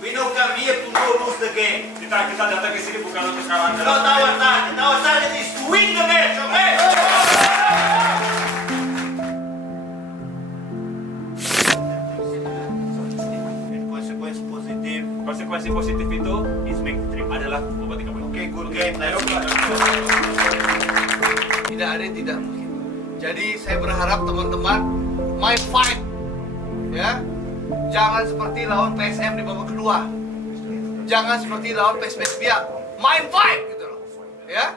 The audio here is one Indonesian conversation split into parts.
We don't come here to go lose the game. Kita datang ke sini bukan untuk kalah. It's not our target. Our target is to win the match, okay? And consequence positive. Konsekuensi positif itu is make trip adalah membuat 3 poin. Okay, good game. Let's go. Tidak ada yang tidak mungkin. Jadi saya berharap teman-teman main fight, ya. Jangan seperti lawan PSM di babak kedua. Jangan seperti lawan PSPS Biak. Main fight gitu loh, ya.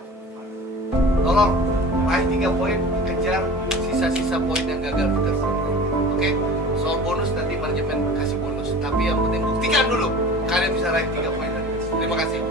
Tolong raih 3 poin, kejar sisa-sisa poin yang gagal kita. Oke? Soal bonus nanti manajemen kasih bonus. Tapi yang penting buktikan dulu kalian bisa raih 3 poin. Terima kasih.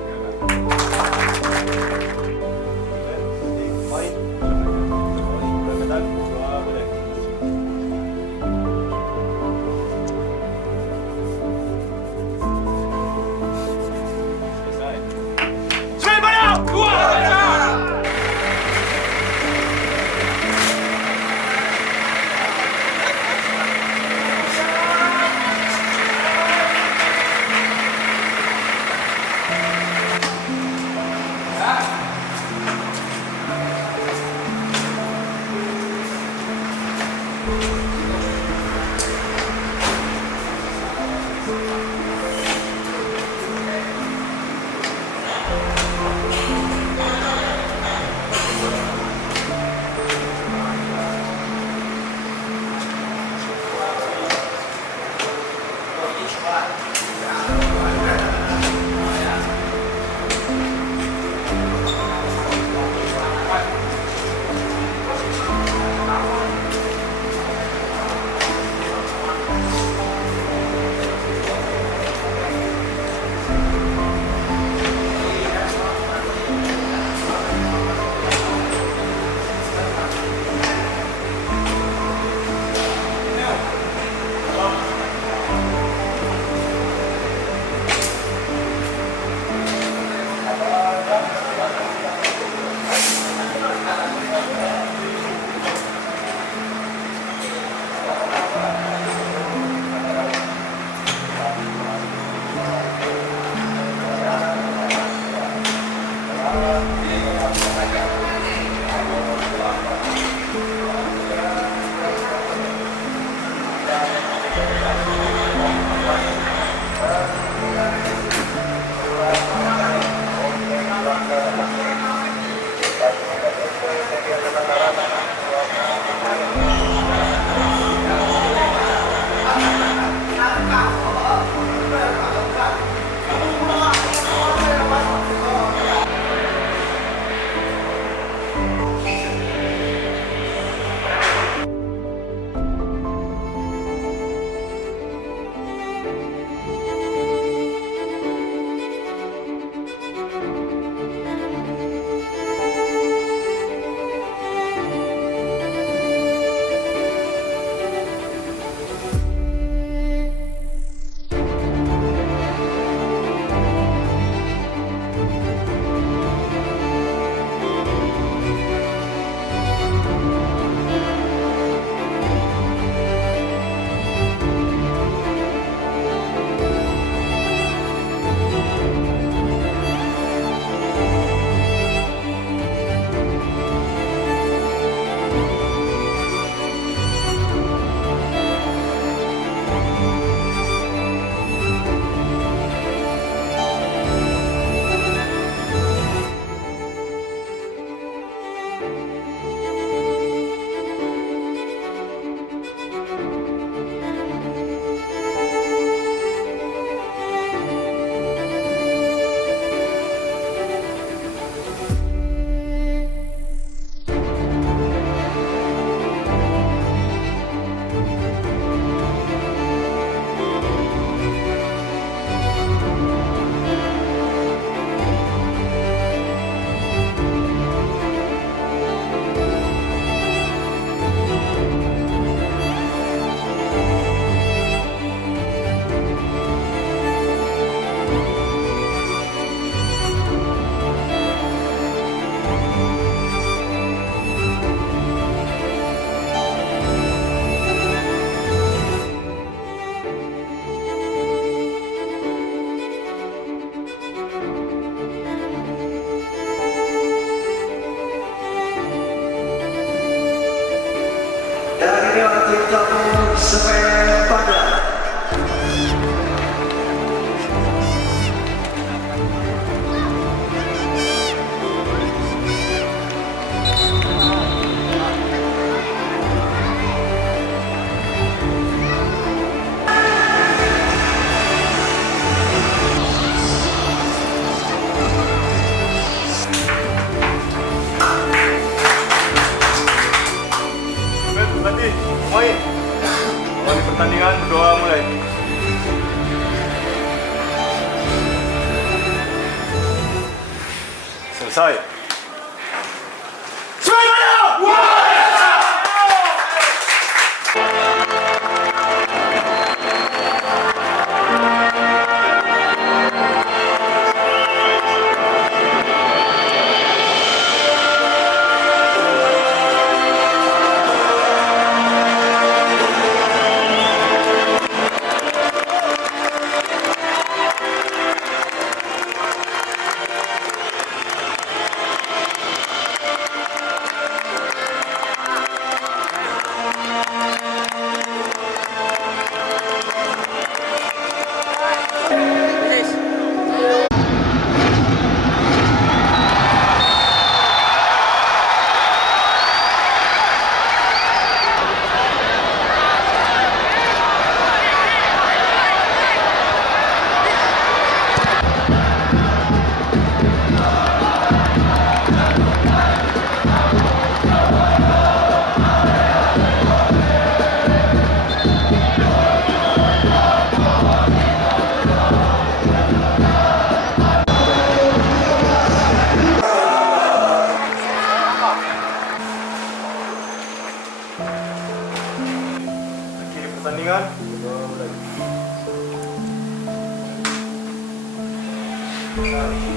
Selesai. Semuanya! Akhir pertandingan.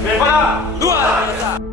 Berapa? 2.